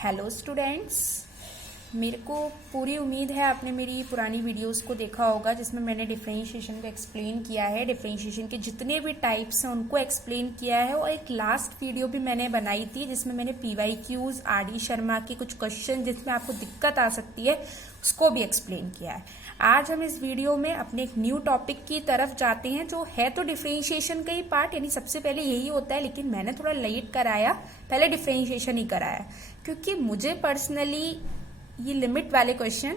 Hello students, मेरे को पूरी उम्मीद है आपने मेरी पुरानी वीडियोस को देखा होगा जिसमें मैंने डिफरेंशिएशन को एक्सप्लेन किया है। डिफरेंशिएशन के जितने भी टाइप्स हैं उनको एक्सप्लेन किया है और एक लास्ट वीडियो भी मैंने बनाई थी जिसमें मैंने PYQs RD शर्मा के कुछ क्वेश्चन जिसमें आपको दिक्कत आ सकती है उसको भी एक्सप्लेन किया है। आज हम इस वीडियो में अपने एक न्यू टॉपिक की तरफ जाते हैं जो है तो डिफरेंशिएशन का ही पार्ट, यानी सबसे पहले यही होता है, लेकिन मैंने थोड़ा लेट कराया, पहले डिफरेंशिएशन ही कराया क्योंकि मुझे पर्सनली ये लिमिट वाले क्वेश्चन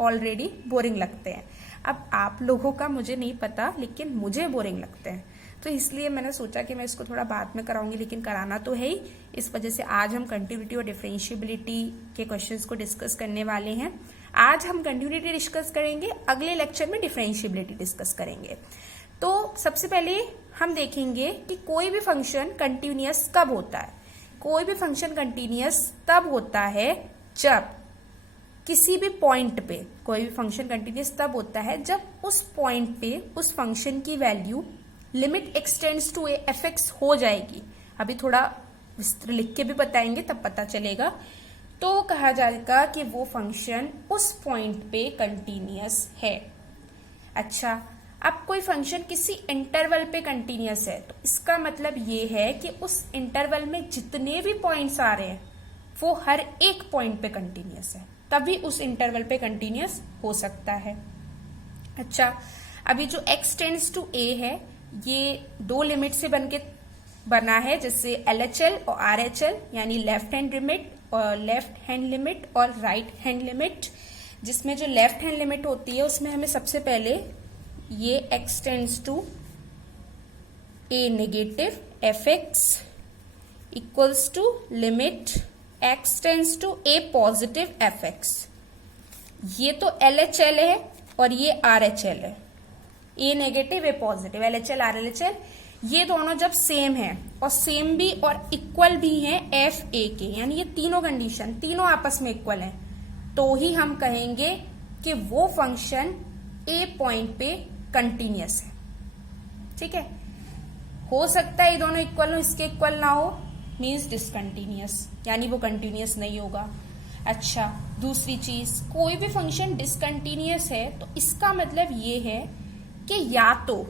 ऑलरेडी बोरिंग लगते हैं। अब आप लोगों का मुझे नहीं पता, लेकिन मुझे बोरिंग लगते हैं, तो इसलिए मैंने सोचा कि मैं इसको थोड़ा बाद में कराऊंगी, लेकिन कराना तो है ही। इस वजह से आज हम कंटिन्यूटी और डिफरेंशिएबिलिटी के क्वेश्चंस को डिस्कस करने वाले हैं। आज हम कंटिन्यूटी डिस्कस करेंगे, अगले लेक्चर में डिफरेंशिएबिलिटी डिस्कस करेंगे। तो सबसे पहले हम देखेंगे कि कोई भी फंक्शन कंटिन्यूअस कब होता है। कोई भी फंक्शन कंटिन्यूअस तब होता है जब किसी भी पॉइंट पे, कोई भी फंक्शन कंटिन्यूअस तब होता है जब उस पॉइंट पे उस फंक्शन की value limit extends to a fx हो जाएगी। अभी थोड़ा विस्तार लिख के भी बताएंगे तब पता चलेगा। तो कहा जाएगा कि वो फंक्शन उस पॉइंट पे कंटिन्यूअस है। अच्छा, अब कोई फंक्शन किसी इंटरवल पे कंटिन्यूअस है तो इसका मतलब ये है कि उस इंटरवल में जितने भी पॉइंट्स आ रहे हैं वो हर एक पॉइंट पे कंटिन्यूअस है, तभी उस इंटरवल पे कंटिन्यूअस हो सकता है। अच्छा, अभी जो x टेंड्स टू a है ये दो लिमिट से बना है, जैसे LHL और RHL, यानी लेफ्ट हैंड लिमिट और राइट हैंड लिमिट। जिसमें जो लेफ्ट हैंड लिमिट होती है उसमें हमें सबसे पहले ये x tends to a negative fx equals to limit x tends to a positive fx। ये तो LHL है और ये RHL है, a negative a positive, LHL RLHL। ये दोनों जब सेम है और सेम भी और इक्वल भी हैं FA के, यानी ये तीनों कंडीशन तीनों आपस में इक्वल हैं, तो ही हम कहेंगे कि वो फंक्शन A पॉइंट पे कंटिन्यूअस है। ठीक है, हो सकता है ये दोनों इक्वल हो, इसके इक्वल ना हो, मीन्स डिसकंटिन्यूअस, यानी वो कंटिन्यूअस नहीं होगा। अच्छा, दूसरी चीज, कोई भी फंक्शन डिसकंटिन्यूअस है तो इसका मतलब ये है कि या तो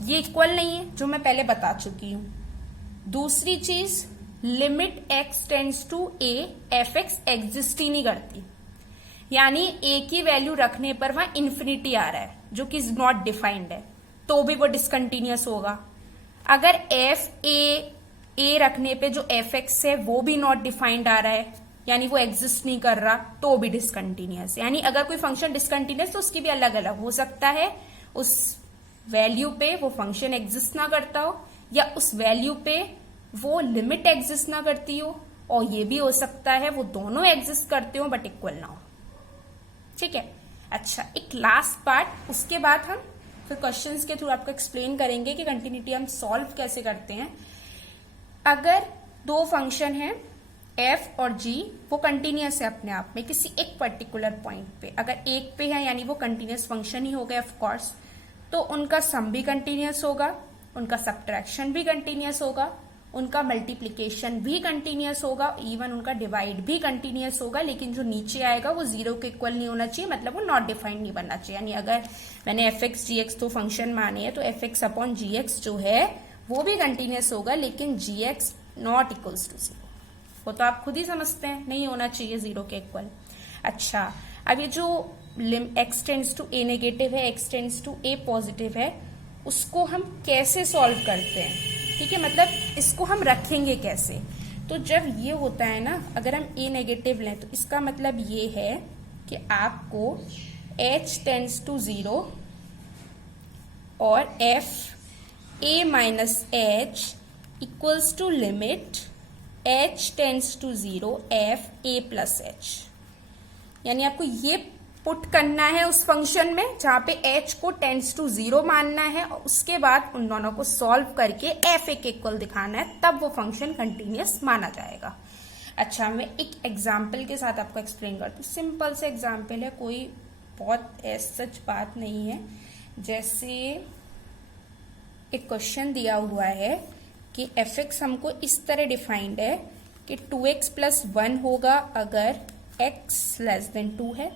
ये इक्वल नहीं है, जो मैं पहले बता चुकी हूं। दूसरी चीज, limit x tends to a fx exist ही नहीं करती, यानी a की वैल्यू रखने पर वहां इन्फिनिटी आ रहा है जो कि इज नॉट डिफाइंड है, तो भी वो डिसकंटिन्यूअस होगा। अगर a रखने पे जो fx है वो भी नॉट डिफाइंड आ रहा है, यानी वो एग्जिस्ट नहीं कर रहा, तो भी डिसकंटिन्यूअस। यानी अगर कोई फंक्शन डिसकंटिन्यूअस तो उसकी भी अलग अलग हो सकता है, उस वैल्यू पे वो फंक्शन एग्जिस्ट ना करता हो या उस वैल्यू पे वो लिमिट एग्जिस्ट ना करती हो, और ये भी हो सकता है वो दोनों एग्जिस्ट करते हो बट इक्वल ना हो। ठीक है। अच्छा, एक लास्ट पार्ट, उसके बाद हम फिर क्वेश्चंस के थ्रू आपको एक्सप्लेन करेंगे कि कंटिन्यूटी हम सॉल्व कैसे करते हैं। अगर दो फंक्शन है f और g, वो कंटिन्यूअस है अपने आप में किसी एक पर्टिकुलर पॉइंट पे, अगर एक पे है यानी वो कंटिन्यूअस फंक्शन ही हो गया ऑफ कोर्स, तो उनका सम भी कंटिन्यूअस होगा, उनका सब्ट्रैक्शन भी कंटिन्यूअस होगा, उनका मल्टीप्लिकेशन भी कंटिन्यूअस होगा, इवन उनका डिवाइड भी कंटिन्यूअस होगा, लेकिन जो नीचे आएगा वो जीरो के इक्वल नहीं होना चाहिए, मतलब वो नॉट डिफाइंड नहीं बनना चाहिए। यानी अगर मैंने fx gx तो फंक्शन माने है तो fx अपॉन gx जो है वो भी कंटिन्यूअस होगा, लेकिन gx not equals to zero, वो तो आप खुद ही समझते हैं नहीं होना चाहिए जीरो के इक्वल। अच्छा, अब ये जो x tends to a negative है, x tends to a positive है, उसको हम कैसे सॉल्व करते हैं। ठीक है, मतलब इसको हम रखेंगे कैसे। तो जब ये होता है ना, अगर हम a नेगेटिव लें तो इसका मतलब ये है कि आपको h टेंड्स टू जीरो और f a minus h equals to limit h tends to zero f a plus h, यानी आपको ये पुट करना है उस फंक्शन में जहां पे h को टेंड्स टू जीरो मानना है, और उसके बाद उन दोनों को सॉल्व करके f एक इक्वल दिखाना है, तब वो फंक्शन कंटिन्यूअस माना जाएगा। अच्छा, मैं एक एग्जाम्पल के साथ आपको एक्सप्लेन करती हूँ। सिंपल से एग्जाम्पल है, कोई बहुत सच बात नहीं है। जैसे एक क्वेश्चन दिया हुआ है कि एफ एक्स हमको इस तरह डिफाइंड है कि 2x प्लस 1 होगा अगर x लेस देन 2 है,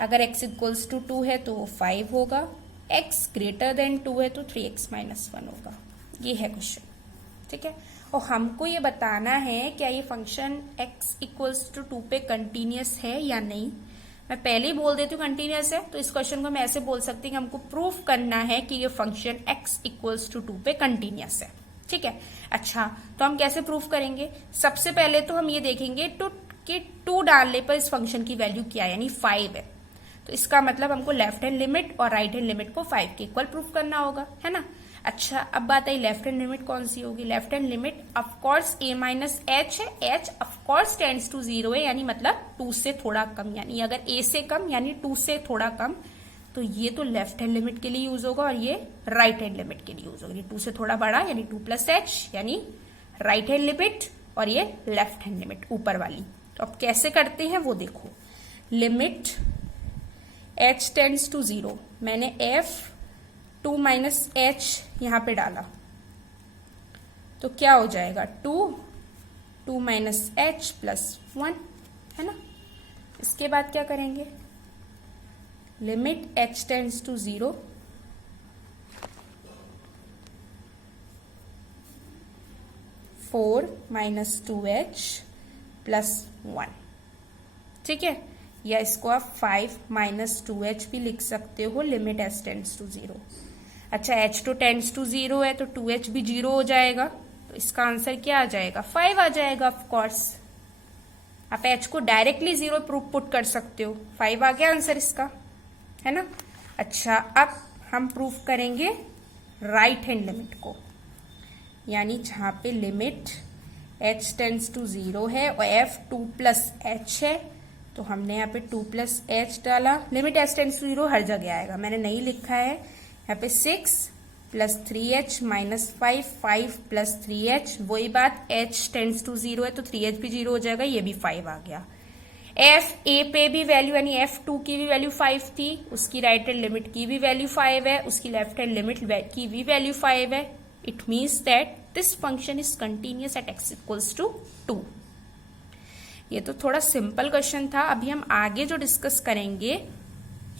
अगर x इक्वल्स टू 2 है तो वो 5 होगा, x ग्रेटर देन 2 है तो 3x माइनस 1 होगा। ये है क्वेश्चन, ठीक है। और हमको ये बताना है क्या ये फंक्शन x इक्वल्स टू 2 पे कंटिन्यूस है या नहीं। मैं पहले ही बोल देती हूँ कंटिन्यूस है, तो इस क्वेश्चन को मैं ऐसे बोल सकती हूँ कि हमको प्रूफ करना है कि ये फंक्शन x इक्वल्स टू 2 पे कंटिन्यूस है, ठीक है। अच्छा, तो हम कैसे प्रूफ करेंगे? सबसे पहले तो हम ये देखेंगे कि 2 डालने पर इस फंक्शन की वैल्यू क्या है, यानी 5 है। तो इसका मतलब हमको लेफ्ट हैंड लिमिट और राइट हैंड लिमिट को 5 के इक्वल प्रूफ करना होगा, है ना। अच्छा, अब बात आई लेफ्ट हैंड लिमिट कौन सी होगी। Left hand limit of course a minus H है, h ऑफकोर्स टेंड्स टू 0 है, यानी मतलब 2 से थोड़ा कम, यानी अगर a से कम यानी 2 से थोड़ा कम, तो ये तो लेफ्ट हैंड लिमिट के लिए यूज होगा और ये राइट हैंड लिमिट के लिए यूज होगा। 2 से थोड़ा बड़ा यानी 2 प्लस एच यानी राइट हैंड लिमिट, और ये लेफ्ट हैंड लिमिट ऊपर वाली। तो अब कैसे करते हैं वो देखो। लिमिट h टेंड्स टू 0, मैंने f 2 माइनस एच यहां पे डाला तो क्या हो जाएगा 2 माइनस एच प्लस 1, है ना। इसके बाद क्या करेंगे, limit h tends to 0, four minus 2h plus 1, ठीक है। या इसको आप 5 माइनस 2h भी लिख सकते हो, लिमिट h टेंड्स टू 0। अच्छा, h तो टेंड्स टू 0 है तो 2h भी 0 हो जाएगा, तो इसका आंसर क्या आ जाएगा 5 आ जाएगा। ऑफ कोर्स आप h को डायरेक्टली 0 प्रूफ पुट कर सकते हो, 5 आ गया आंसर इसका, है ना। अच्छा, अब हम प्रूफ करेंगे राइट हैंड लिमिट को, यानी जहां पे लिमिट h टेंड्स टू 0 है और f 2 प्लस h है, तो हमने यहाँ पे 2 प्लस एच डाला। लिमिट h टेंड्स टू 0 हर जगह आएगा, मैंने नहीं लिखा है यहाँ पे। 6 plus 3h minus 5 plus 3h, वही बात h टेंड्स टू 0 है तो 3h भी 0 हो जाएगा, ये भी 5 आ गया। f a पे भी वैल्यू यानी f2 की भी वैल्यू 5 थी, उसकी राइट हैंड लिमिट की भी वैल्यू 5 है, उसकी लेफ्ट हैंड लिमिट की भी वैल्यू 5 है। It means that this function is continuous at x equals to 2। ये तो थोड़ा सिंपल क्वेश्चन था। अभी हम आगे जो डिस्कस करेंगे,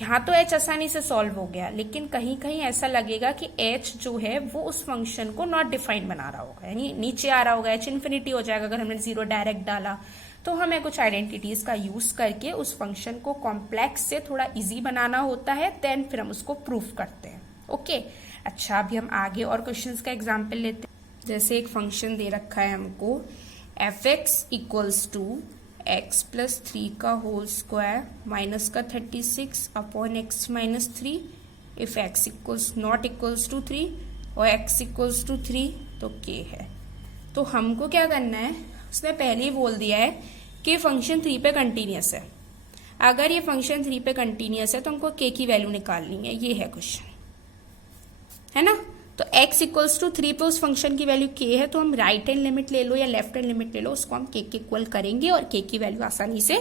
यहाँ तो h आसानी से सॉल्व हो गया, लेकिन कहीं कहीं ऐसा लगेगा कि h जो है वो उस फंक्शन को नॉट डिफाइंड बना रहा होगा, यानी नीचे आ रहा होगा, h इन्फिनिटी हो जाएगा अगर हमने 0 डायरेक्ट डाला। तो हमें कुछ आइडेंटिटीज का यूज करके उस फंक्शन को कॉम्प्लेक्स से थोड़ा इजी बनाना होता है, देन फिर हम उसको प्रूफ करते हैं। ओके, अच्छा, अभी हम आगे और क्वेश्चंस का एग्जाम्पल लेते हैं। जैसे एक फंक्शन दे रखा है हमको f x equals to x plus 3 का होल स्क्वायर माइनस का 36 upon x minus 3 if x equals not equals to 3 और x इक्वल्स टू 3 तो k है। तो हमको क्या करना है, उसने पहले ही बोल दिया है कि फंक्शन 3 पे कंटिन्यूअस है। अगर ये फंक्शन 3 पे कंटिन्यूअस है तो हमको k की वैल्यू निकालनी है, ये है क्वेश्चन, है ना। तो x इक्वल्स टू 3 पे उस फंक्शन की वैल्यू k है, तो हम राइट हैंड लिमिट ले लो या लेफ्ट हैंड लिमिट ले लो, उसको हम k के इक्वल करेंगे और k की वैल्यू आसानी से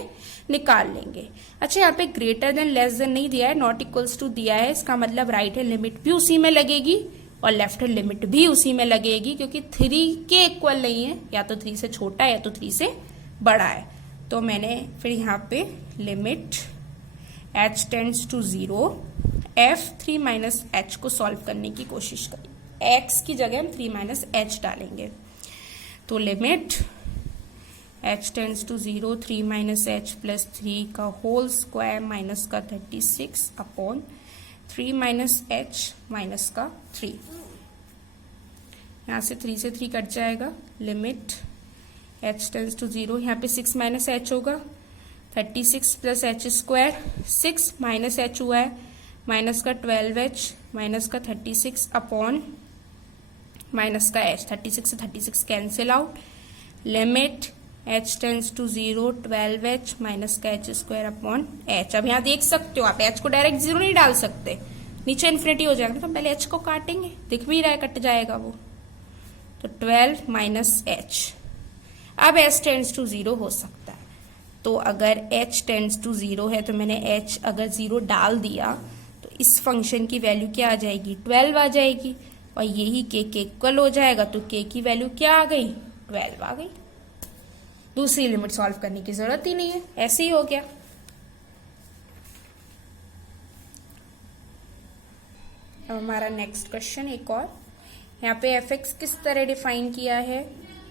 निकाल लेंगे। अच्छा, यहाँ पे ग्रेटर देन लेस देन नहीं दिया है, नॉट इक्वल्स टू दिया है, इसका मतलब राइट हैंड लिमिट भी उसी में लगेगी और लेफ्ट हैंड लिमिट भी उसी में लगेगी, क्योंकि 3 के इक्वल नहीं है, या तो 3 से छोटा है या तो 3 से बड़ा है। तो मैंने फिर यहाँ पे limit h tends to 0 f 3 minus h को सॉल्व करने की कोशिश करें। x की जगह हम 3 माइनस h डालेंगे, तो limit h tends to 0 3 minus h plus 3 का होल स्क्वायर माइनस का 36 अपॉन 3 माइनस h माइनस का 3। यहाँ से 3 से 3 कट जाएगा। लिमिट h टेंड्स टू 0, यहाँ पे 6 माइनस h होगा, 36 plus h square, 6 minus h हुआ है, माइनस का 12h माइनस का 36 अपॉन माइनस का h, 36 से 36 cancel out. Limit h tends to 0 12h minus का h स्क्वायर अपॉन h। अब यहाँ देख सकते हो आप, h को डायरेक्ट 0 नहीं डाल सकते, नीचे इन्फिनिटी हो जाएगा, तो पहले h को काटेंगे, दिख भी रहा है कट जाएगा वो, तो 12 माइनस h। अब h टेंड्स टू 0 हो सकता है, तो अगर h टेंड्स टू 0 है तो मैंने h अगर 0 डाल दिया तो इस फंक्शन की वैल्यू क्या आ जाएगी 12 आ जाएगी। और यही के इक्वल हो जाएगा, तो के की वैल्यू क्या आ गई, 12 आ गई। दूसरी लिमिट सॉल्व करने की जरूरत ही नहीं है, ऐसे ही हो गया। अब हमारा नेक्स्ट क्वेश्चन एक और, यहाँ पे एफ एक्स किस तरह डिफाइन किया है,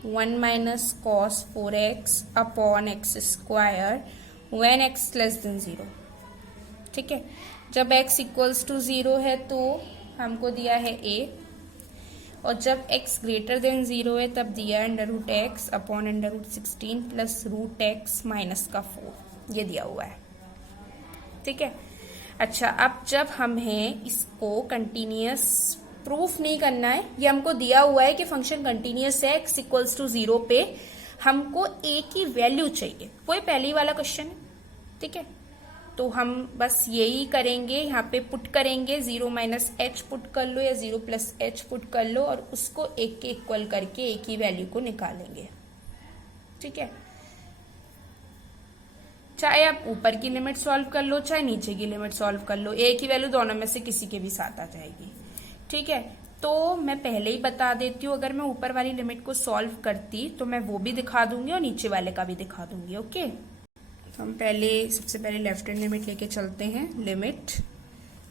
1 minus cos 4x upon x square when x less than 0। ठीक है, जब x इक्वल्स टू 0 है तो हमको दिया है a, और जब x ग्रेटर देन 0 है तब दिया है √x upon √16 plus √x minus का 4, ये दिया हुआ है। ठीक है, अच्छा अब जब हमें इसको कंटिन्यूअस प्रूफ नहीं करना है, ये हमको दिया हुआ है कि फंक्शन कंटिन्यूअस है, x इक्वल्स टू 0 पे हमको a की वैल्यू चाहिए, वही पहली वाला क्वेश्चन है। ठीक है, तो हम बस यही करेंगे, यहाँ पे पुट करेंगे 0 माइनस एच पुट कर लो या 0 प्लस एच पुट कर लो, और उसको एक के इक्वल करके एक ही वैल्यू को निकालेंगे। ठीक है, चाहे आप ऊपर की लिमिट सॉल्व कर लो चाहे नीचे की लिमिट सॉल्व कर लो, ए की वैल्यू दोनों में से किसी के भी साथ आ जाएगी। ठीक है, तो मैं पहले ही बता देती हूँ, अगर मैं ऊपर वाली लिमिट को सॉल्व करती तो मैं वो भी दिखा दूंगी और नीचे वाले का भी दिखा दूंगी। ओके, तो हम सबसे पहले लेफ्ट हैंड लिमिट लेके चलते हैं। Limit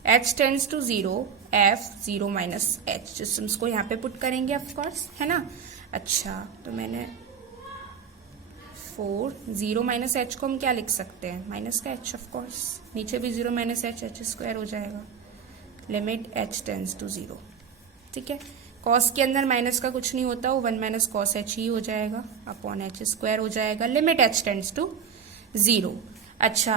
h tends to 0 f 0 minus h, जिससे उसको यहाँ पे पुट करेंगे ऑफकोर्स, है ना। अच्छा, तो मैंने 0 माइनस एच को हम क्या लिख सकते हैं, माइनस का h ऑफकोर्स, नीचे भी 0 माइनस एच, एच स्क्वायर हो जाएगा। Limit h tends to 0। ठीक है, कॉस के अंदर माइनस का कुछ नहीं होता, वो 1 माइनस कॉस एच ही हो जाएगा, अपॉन एच स्क्वायर हो जाएगा। Limit h tends to 0। अच्छा,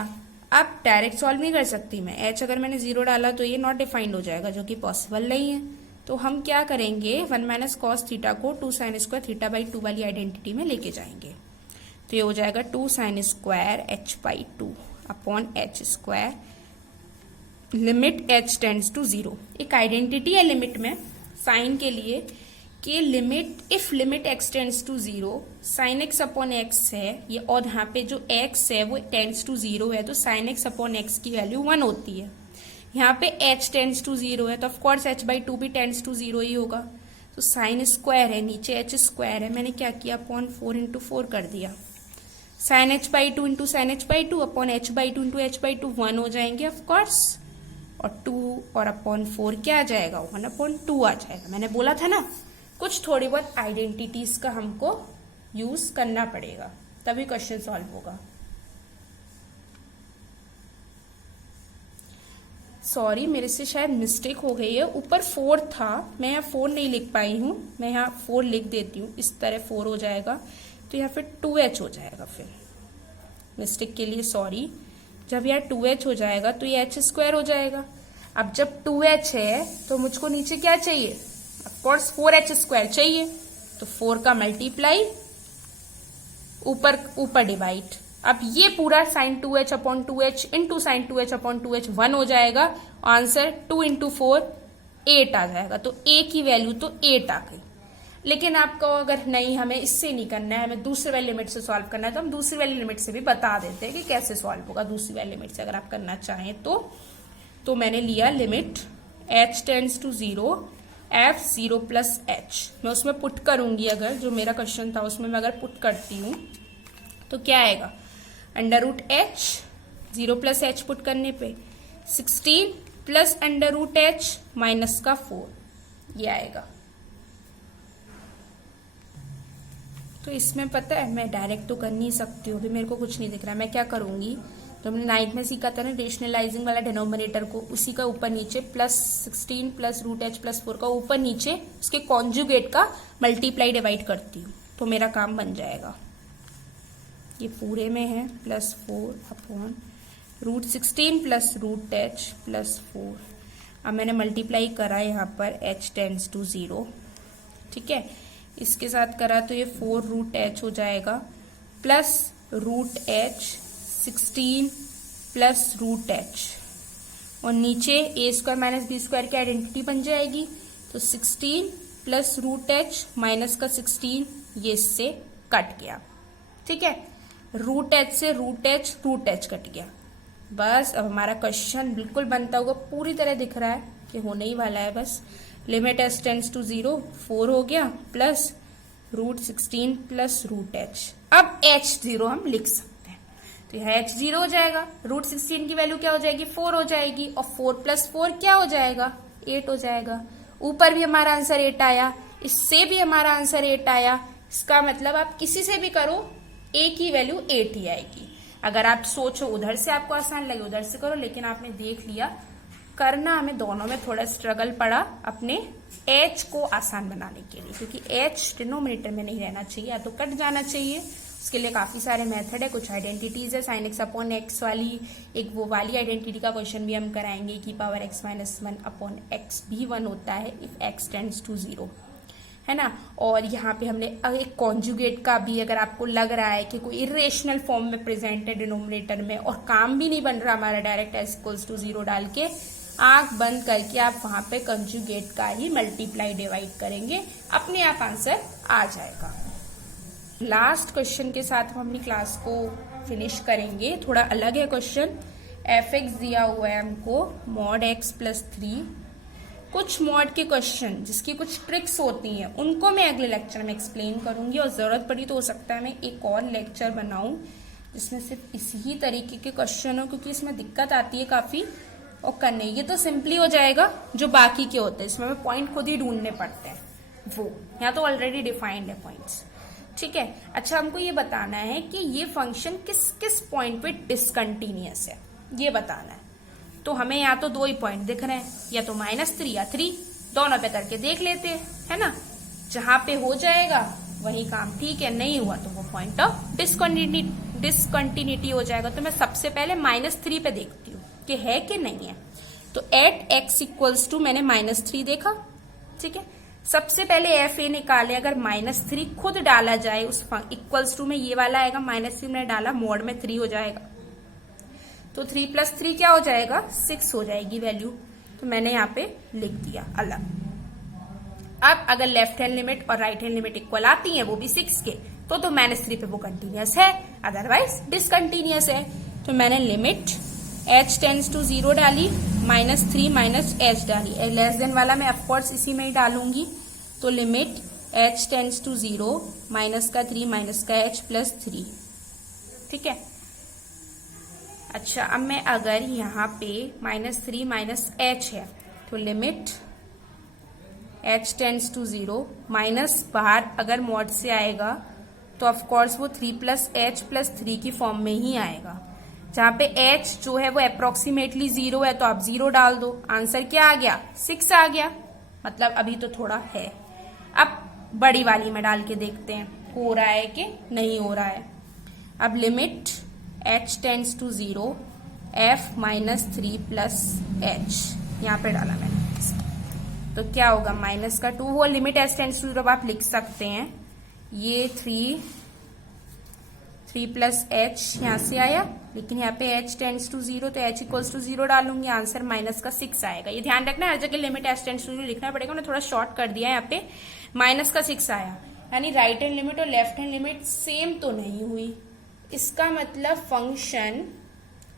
अब डायरेक्ट सॉल्व नहीं कर सकती मैं, h अगर मैंने 0 डाला तो ये नॉट डिफाइंड हो जाएगा, जो कि पॉसिबल नहीं है। तो हम क्या करेंगे, 1 माइनस कॉस थीटा को 2 साइन स्क्वायर थीटा बाई 2 वाली आइडेंटिटी में लेके जाएंगे, तो ये हो जाएगा 2 sine square h by 2 upon h square. Limit h tends to 0, एक आइडेंटिटी है लिमिट में साइन के लिए कि limit if limit x tends to 0 sine x upon x है ये, और यहाँ पे जो x है वो टेंड्स टू 0 है, तो साइन x अपॉन एक्स की वैल्यू 1 होती है। यहाँ पे h टेंड्स टू 0 है तो ऑफकोर्स h बाई 2 भी टेंड्स टू 0 ही होगा। तो साइन स्क्वायर है, नीचे h स्क्वायर है, मैंने क्या किया, अपॉन 4 इंटू 4 कर दिया। Sine h by 2 into sine h by 2 upon h by 2 into h by 2 1 हो जाएंगे ऑफकोर्स, और 2 और अपॉन 4 क्या आ जाएगा, 1 अपॉन 2 आ जाएगा। मैंने बोला था ना, कुछ थोड़ी बहुत आइडेंटिटीज का हमको यूज करना पड़ेगा तभी क्वेश्चन सॉल्व होगा। सॉरी, मेरे से शायद मिस्टेक हो गई है, ऊपर 4 था, मैं यहाँ 4 नहीं लिख पाई हूँ, मैं यहाँ 4 लिख देती हूँ, इस तरह 4 हो जाएगा, तो यहाँ फिर 2h हो जाएगा। फिर मिस्टेक के लिए सॉरी, जब यहाँ 2h हो जाएगा तो ये h स्क्वायर हो जाएगा। अब जब 2h है तो मुझको नीचे क्या चाहिए, ऑफकोर्स 4h स्क्वायर चाहिए, तो 4 का मल्टीप्लाई ऊपर डिवाइड। अब ये पूरा sine 2h upon 2h into sine 2h upon 2h 1 हो जाएगा, आंसर 2 इंटू 4 8 आ जाएगा, तो a की वैल्यू तो 8 आ गई। लेकिन आपको अगर नहीं, हमें इससे नहीं करना है, हमें दूसरे वाली लिमिट से सॉल्व करना है, तो हम दूसरी वाली लिमिट से भी बता देते हैं कि कैसे सॉल्व होगा दूसरी वाली लिमिट से, अगर आप करना चाहें तो मैंने लिया limit h tends to 0 f 0 plus h, मैं उसमें पुट करूंगी, अगर जो मेरा क्वेश्चन था उसमें मैं अगर पुट करती हूँ तो क्या आएगा, √h 0 प्लस h पुट करने पे 16 प्लस √h माइनस का 4, ये आएगा। तो इसमें पता है मैं डायरेक्ट तो कर नहीं सकती हूँ, अभी मेरे को कुछ नहीं दिख रहा है, मैं क्या करूंगी, तो हमने 9th में सीखा था ना रेशनलाइजिंग वाला डिनोमिनेटर को, उसी का ऊपर नीचे प्लस 16 प्लस √h प्लस 4 का ऊपर नीचे उसके कॉन्जुगेट का मल्टीप्लाई डिवाइड करती हूँ, तो मेरा काम बन जाएगा। ये पूरे में है plus 4 upon √16 plus √h plus 4। अब मैंने मल्टीप्लाई करा यहाँ पर h टेंड्स टू 0, ठीक है, इसके साथ करा तो ये 4 √h हो जाएगा प्लस √h 16 प्लस √h, और नीचे a square minus B square की आइडेंटिटी बन जाएगी, तो 16 प्लस √h माइनस का 16 ये इससे कट गया। ठीक है, √h से √h कट गया। बस अब हमारा क्वेश्चन बिल्कुल बनता होगा, पूरी तरह दिख रहा है कि होने ही वाला है। बस लिमिट एच टेंड्स टू 0 4 हो गया प्लस √16 प्लस √h। अब h0 हम लिख सकते हैं, तो यह h0 हो जाएगा। √16 की वैल्यू क्या हो जाएगी 4 हो जाएगी, और 4 + 4 क्या हो जाएगा 8 हो जाएगा। ऊपर भी हमारा आंसर 8 आया, इससे भी हमारा आंसर 8 आया। इसका मतलब आप किसी से भी करो a की वैल्यू 8 ही आएगी। अगर आप सोचो उधर से आपको आसान लगे उधर से करो, लेकिन आपने देख लिया करना हमें दोनों में थोड़ा स्ट्रगल पड़ा अपने h को आसान बनाने के लिए, क्योंकि h डिनोमिनेटर में नहीं रहना चाहिए, या तो कट जाना चाहिए। उसके लिए काफी सारे मेथड है, कुछ आइडेंटिटीज है, sin x अपॉन x वाली, एक वो वाली आइडेंटिटी का क्वेश्चन भी हम कराएंगे कि power x minus 1 upon x भी 1 होता है इफ x टेंड्स टू 0, है ना। और यहाँ पे हमने एक कॉन्जुगेट का भी, अगर आपको लग रहा है कि कोई इरेशनल फॉर्म में प्रेजेंट है डिनोमिनेटर में और काम भी नहीं बन रहा हमारा डायरेक्ट s इक्वल्स टू 0 डाल के, आंख बंद करके आप वहां पे कंजुगेट का ही मल्टीप्लाई डिवाइड करेंगे, अपने आप आंसर आ जाएगा। लास्ट क्वेश्चन के साथ हम अपनी क्लास को फिनिश करेंगे। थोड़ा अलग है क्वेश्चन, f(x) दिया हुआ है हमको mod x + 3। कुछ मॉड के क्वेश्चन जिसकी कुछ ट्रिक्स होती हैं उनको मैं अगले लेक्चर में एक्सप्लेन करूंगी, और जरूरत पड़ी तो हो सकता है मैं एक और लेक्चर बनाऊं जिसमें सिर्फ इसी तरीके के क्वेश्चन हो, क्योंकि इसमें दिक्कत आती है काफी और करने। ये तो सिंपली हो जाएगा जो बाकी के होते हैं, इसमें हमें पॉइंट खुद ही ढूंढने पड़ते हैं, वो यहाँ तो ऑलरेडी डिफाइंड है पॉइंट्स, ठीक है। अच्छा, हमको ये बताना है कि ये फंक्शन किस किस पॉइंट पे डिसकंटिन्यूअस है, ये बताना है। तो हमें यहाँ तो 2 ही पॉइंट दिख रहे हैं, या तो -3 या 3, दोनों पे करके देख लेते हैं, है ना। जहां पे हो जाएगा वही काम ठीक है, नहीं हुआ तो वो पॉइंट ऑफ डिसकंटिन्यूटी हो जाएगा। तो मैं सबसे पहले -3 पे देखती हूँ कि है कि नहीं है। तो एट x इक्वल्स टू मैंने -3 देखा, ठीक है। सबसे पहले एफ ए निकाले, अगर -3 खुद डाला जाए उस इक्वल्स टू में, ये वाला आएगा -3 मैंने डाला, मोड में 3 हो जाएगा, तो 3 + 3 क्या हो जाएगा 6 हो जाएगी वैल्यू। तो मैंने यहाँ पे लिख दिया अलग। अब अगर लेफ्ट हैंड लिमिट और राइट हैंड लिमिट इक्वल आती है, वो भी 6 के, तो -3 पे वो कंटिन्यूअस है, अदरवाइज डिसकंटिन्यूअस है। तो मैंने लिमिट h टेंड्स टू 0 डाली, -3 - h डाली, लेस देन वाला मैं ऑफकोर्स इसी में ही डालूंगी। तो limit h tends to 0 -3 - h + 3, ठीक है। अच्छा, अब मैं अगर यहाँ पे -3 - h है, तो limit h tends to 0, minus बाहर अगर मॉड से आएगा तो ऑफकोर्स वो 3 + h + 3 की फॉर्म में ही आएगा। जहां पे h जो है वो अप्रोक्सीमेटली 0 है, तो आप 0 डाल दो, आंसर क्या आ गया 6 आ गया, मतलब अभी तो थोड़ा है। अब बड़ी वाली में डाल के देखते हैं हो रहा है कि नहीं हो रहा है। अब limit h tends to 0 f -3 + h यहाँ पे डाला मैंने, तो क्या होगा -2, वो लिमिट h टेंड्स टू 0 आप लिख सकते हैं। ये 3 + h यहाँ से आया, लेकिन यहाँ पे h टेंड्स टू 0, तो h इक्वल्स टू 0 डालूंगी, आंसर -6 आएगा। ये ध्यान रखना, हर जगह लिमिट h टेंड्स टू 0 लिखना पड़ेगा, उन्हें थोड़ा शॉर्ट कर दिया है, यहाँ पे -6 आया। यानी राइट हैंड लिमिट और लेफ्ट हैंड लिमिट सेम तो नहीं हुई, इसका मतलब फंक्शन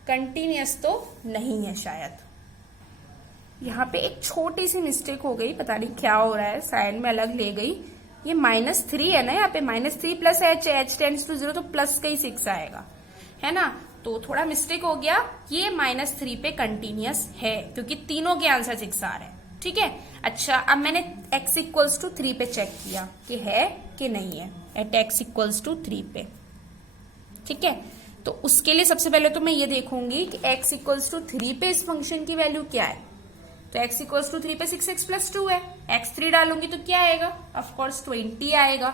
कंटिन्यूअस तो नहीं है शायद। यहाँ पे एक छोटी सी मिस्टेक हो गई, पता नहीं क्या हो रहा है, साइड में अलग ले गई। ये -3 है ना, यहाँ पे -3 + h टेंड्स टू 0, तो प्लस का ही 6 आएगा, है ना। तो थोड़ा मिस्टेक हो गया, ये -3 पे कंटिन्यूअस है, क्योंकि तीनों के आंसर 6 आ रहे हैं, ठीक है। अच्छा, अब मैंने x इक्वल्स टू 3 पे चेक किया कि है कि नहीं है, एट x इक्वल्स टू 3 पे, ठीक है। तो उसके लिए सबसे पहले तो मैं ये देखूंगी कि x इक्वल्स टू 3 पे इस फंक्शन की वैल्यू क्या है। तो x इक्वल्स टू 3 पे 6x + 2 है, x3 डालूंगी तो क्या आएगा, ऑफकोर्स 20 आएगा।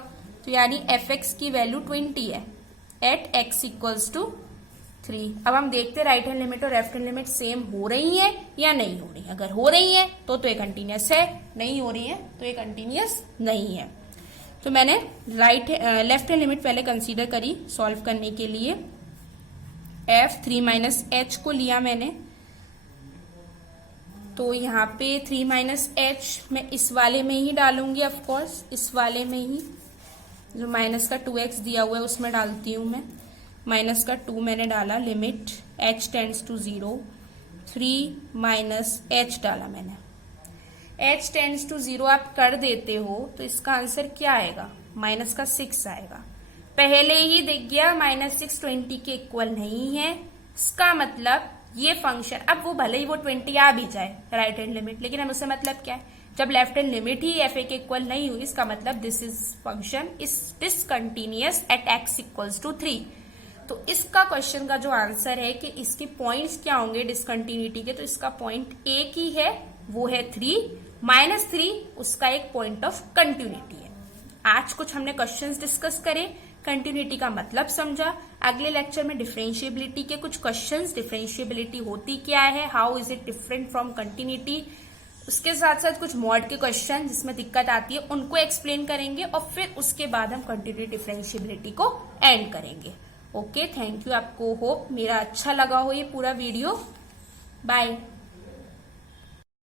तो यानी fx की वैल्यू 20 है एट x इक्वल्स टू 3। अब हम देखते हैं राइट हैंड लिमिट और लेफ्ट हैंड लिमिट सेम हो रही है या नहीं हो रही। अगर हो रही है तो ये कंटिन्यूअस है, नहीं हो रही है तो ये कंटिन्यूअस नहीं है। तो मैंने लेफ्ट हैंड लिमिट पहले कंसीडर करी सॉल्व करने के लिए, f 3 - h को लिया मैंने, तो यहाँ पे 3 - h मैं इस वाले में ही डालूंगी, ऑफ कोर्स इस वाले में ही, जो -2x दिया हुआ है उसमें डालती हूँ मैं। -2 मैंने डाला, limit h tends to 0, 3 - h डाला मैंने। h टेंड्स टू 0 आप कर देते हो तो इसका आंसर क्या आएगा, माइनस का 6 आएगा। पहले ही दिख गया -6 20 के इक्वल नहीं है, इसका मतलब ये फंक्शन, अब वो भले ही वो 20 आ भी जाए राइट हैंड लिमिट, लेकिन हम उससे मतलब क्या है, जब लेफ्ट हैंड लिमिट ही एफ ए के इक्वल नहीं हुई, इसका मतलब this is function is discontinuous at x equals to 3। तो इसका क्वेश्चन का जो आंसर है कि इसके पॉइंट्स क्या होंगे डिसकंटिन्यूटी के, तो इसका पॉइंट एक ही है, वो है 3, -3 उसका एक पॉइंट ऑफ कंटिन्यूटी है। आज कुछ हमने क्वेश्चंस डिस्कस करे, कंटिन्यूटी का मतलब समझा। अगले लेक्चर में डिफरेंशिएबिलिटी के कुछ क्वेश्चंस, डिफरेंशिएबिलिटी होती क्या है, how is it different from continuity, उसके साथ साथ कुछ मॉड के क्वेश्चन जिसमें दिक्कत आती है उनको एक्सप्लेन करेंगे, और फिर उसके बाद हम कंटिन्यूटी डिफरेंशिएबिलिटी को एंड करेंगे। Okay, thank you. आपको होप मेरा अच्छा लगा हो ये पूरा वीडियो। बाय।